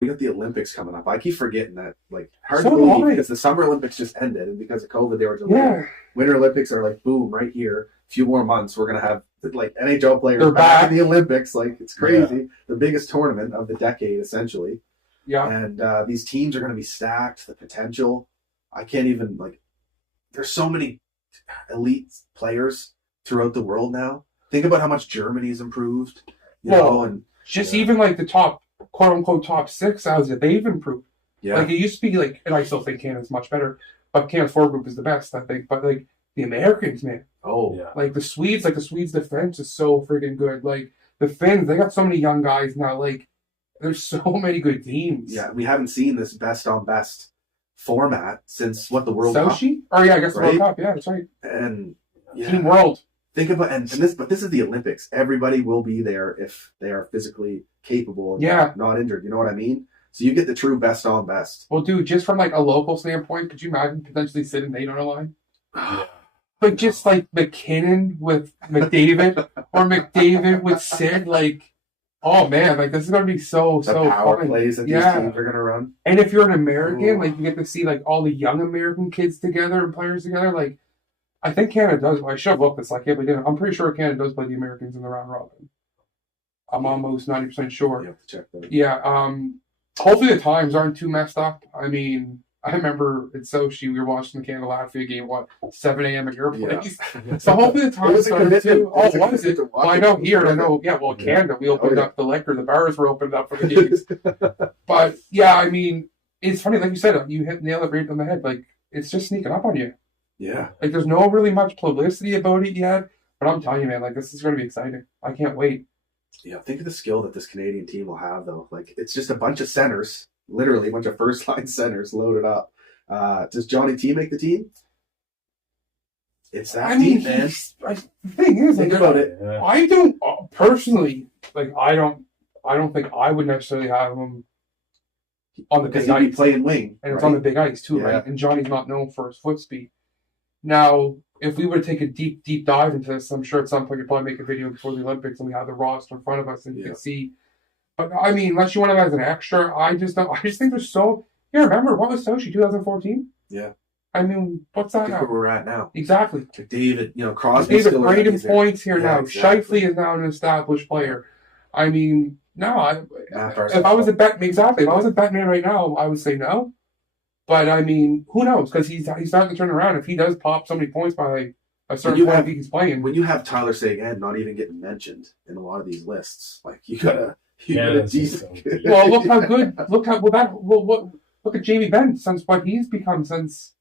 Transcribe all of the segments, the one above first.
We got the Olympics coming up. I keep forgetting that. Like, hard So to believe do I. because the Summer Olympics just ended, and because of COVID, they were delayed. Yeah. Winter Olympics are like, boom, right here. A few more months, we're gonna have like NHL players They're back. in the Olympics. Like, it's crazy. The biggest tournament of the decade, essentially. Yeah. And these teams are gonna be stacked. The potential, I can't even like. There's so many elite players throughout the world now. Think about how much Germany's improved. You know, and Just even like the top, quote unquote, top six, as they've improved. yeah, Like it used to be like, and I still think Canada's much better, but Canada's forward group is the best, I think. But like the Americans, man, oh like the Swedes defense is so freaking good. Like the Finns, they got so many young guys now. Like there's so many good teams. yeah. We haven't seen this best on best format since what the World Cup, Sochi? Oh yeah, I guess the Right? World Cup. Yeah, that's right. and Team World. think about and this, but this is the Olympics. Everybody will be there if they are physically capable and Yeah. not injured. You know what I mean? So you get the true best on best. Well, dude, just from like a local standpoint, could you imagine potentially sitting Nate on a line? Yeah. But just like McKinnon with McDavid or McDavid with Sid, like, oh man, like this is gonna be so The power fun. plays that these Yeah. teams are gonna run. And if you're an American, Ooh. like you get to see like all the young American kids together and players together. Like, I think Canada does. I should have looked this. I can't believe it. I'm pretty sure Canada does play the Americans in the round robin. I'm almost 90% sure. You have to check that. Yeah. Hopefully the times aren't too messed up. I mean, I remember in Sochi we were watching the Canada Latvia game, 7 a.m. at your Yeah. place. So hopefully the It times was a aren't commitment. too. Oh, It was a was it? commitment to watch Well, I it. know here. I know. Yeah. Well, Yeah. Canada, we opened Oh, yeah. up the liquor. The bars were opened up for the games. But yeah, I mean, it's funny. Like you said, you hit nail it right on the head. Like it's just sneaking up on you. Yeah. Like there's no really much publicity about it yet. But I'm telling you, man, like this is going to be exciting. I can't wait. Yeah. Think of the skill that this Canadian team will have, though. Like, it's just a bunch of centers, literally a bunch of first line centers loaded up. Does Johnny T make the team? It's that I mean, deep, man. the thing is, Think like, about it. Yeah. I don't personally like. I don't think I would necessarily have him on the Because big he'd be ice, playing wing. and it's right? on the big ice too, Yeah. right? And Johnny's not known for his foot speed. Now, if we were to take a deep dive into this, I'm sure at some point you'd probably make a video before the Olympics, and we have the roster in front of us, and you Yeah. can see. But I mean, unless you want him as an extra, I just don't. I just think there's so. Yeah, remember what was Sochi 2014? Yeah. I mean, what's that Think where now? we're at now. Exactly. David, Crosby's David still around. Braden He's there. points here Yeah, now. exactly. Shifley is now an established player. I mean, no. Matt If Barzal. I was a bet, exactly. If I was a bet man right now, I would say no. But I mean, who knows? Because he's starting to turn around. If he does pop so many points by a certain you point, have- he's playing. When you have Tyler Seguin not even getting mentioned in a lot of these lists, like you gotta Yeah, gotta that's decent. just so deep. Well, look how good. Look at Jamie Benn since what he's become since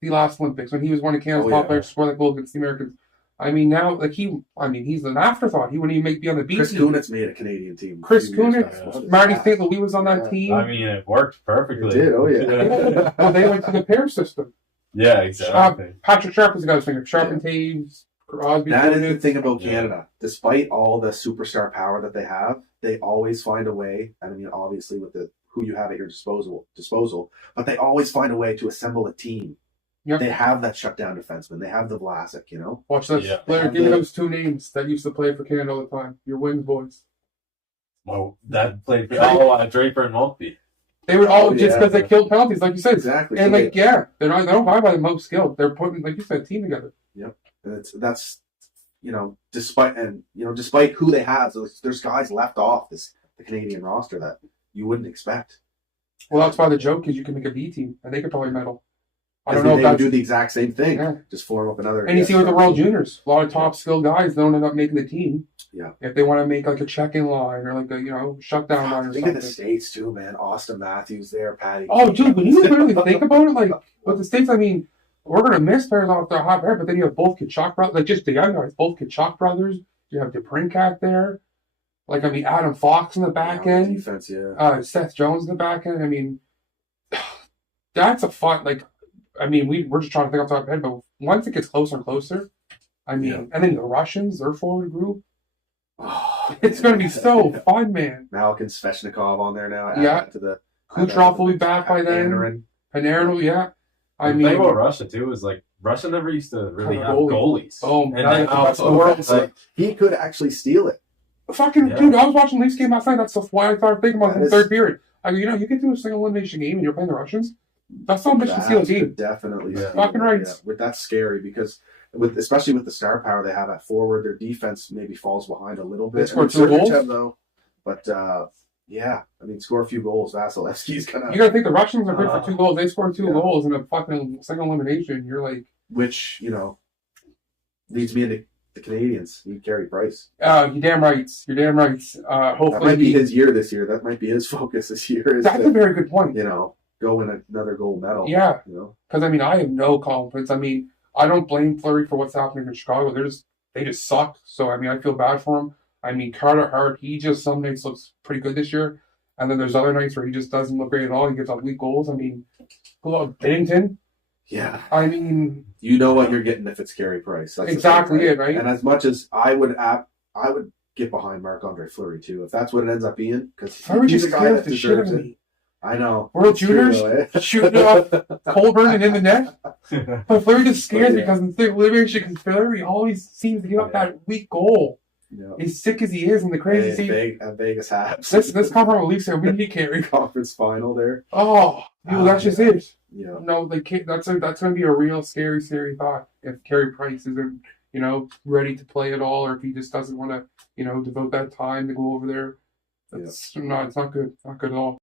the last Olympics when he was one of Canada's Oh, top yeah. players to score that goal against the Americans. I mean, now he's an afterthought. He wouldn't even be on the B Chris team. Kunitz made a Canadian team. a Chris few years Kunitz, back. Marty St. Louis was on that Yeah. team. I mean, it worked perfectly. It did, oh, yeah. Well, they went to the pair system. Yeah, exactly. Patrick Sharp was the guy I was thinking. Sharp Yeah. and Taves, Crosby. That is the Kunitz. thing about Yeah. Canada. Despite all the superstar power that they have, they always find a way. And I mean, obviously, with who you have at your disposal, but they always find a way to assemble a team. Yep. They have that shutdown defenseman. They have the Vlasic. Watch this. Yeah. Blair, give me those two names that used to play for Canada all the time. Your Wings boys. Well, that played for Draper and Maltby. They would all Oh, just yeah. because they killed penalties, like you said. Exactly. And So like, yeah, they don't buy by the most skilled. They're putting, like you said, a team together. And that's despite who they have, there's guys left off the Canadian roster that you wouldn't expect. Well, that's why the joke is you can make a B team, and they could probably medal. I don't They know if would that's. do the exact same thing. Yeah. Just form up another. And you see with the World Juniors, a lot of top skilled guys don't end up making the team. Yeah. If they want to make like a check-in line or like a shutdown line or Think of something. the States too, man. Austin Matthews there, Patty. Oh, dude, when you literally think about it, like with the States, I mean, we're gonna miss players off the hot air, but then you have both Kachuk brothers, like just the young guys, both Kachuk brothers. You have DePrincat there, like I mean, Adam Fox in the back Yeah, on the end, defense, yeah. Seth Jones in the back end. I mean, that's a fun. Like, I mean, we're just trying to think off the top of our head, but once it gets closer and closer, I mean, Yeah. and then the Russians, their forward group, Oh, it's gonna be so fun, man. Malkin Svechnikov on there now. Yeah. add to the Kucherov will be back by then. Panarin. Panarin, yeah. I The thing mean, about Russia too is like Russia never used to really Have a have goalie. goalies. Oh, and now then it's the now best in the world. it's like, He could actually steal it. fucking Yeah. dude, I was watching Leafs game last night. That's why I started thinking about That in the is- third period. I go, you can do a single elimination game and you're playing the Russians. That's not mission seal game. Definitely. Yeah. Fucking right. Yeah, but that's scary because especially with the star power they have at forward, their defense maybe falls behind a little bit. They scored 2 goals though, but yeah, I mean, score a few goals. Vasilevsky's gonna. You gotta think the Russians are good for 2 goals. They scored 2 goals in a fucking single elimination. You're like, which leads me into the Canadians. Need Carey Price. you're damn right. You're damn right. Hopefully, That might be his year this year. That might be his focus this year. That's a very good point. Go win another gold medal. Yeah. Because I have no confidence. I don't blame Fleury for what's happening in Chicago. They just suck. So I feel bad for him. Carter Hart, he just some nights looks pretty good this year, and then there's other nights where he just doesn't look great at all. He gives up weak goals. Binnington. Yeah. You know what you're getting if it's Carey Price. That's exactly it, right? And as much as I would get behind Marc-Andre Fleury too, if that's what it ends up being, because he's a guy that deserves it. I know. World Juniors shooting off Colburn and in the net. But Fleury just scares me because in the elimination, Fleury always seems to give up that weak goal. Yeah. As sick as he is, and the crazy thing. Vegas Habs. This come from a league, so he can't conference final there. Oh, that's just it. Yeah. No, they can't. That's going to be a real scary thought if Carey Price isn't, ready to play at all, or if he just doesn't want to, devote that time to go over there. It's not good. Not good at all.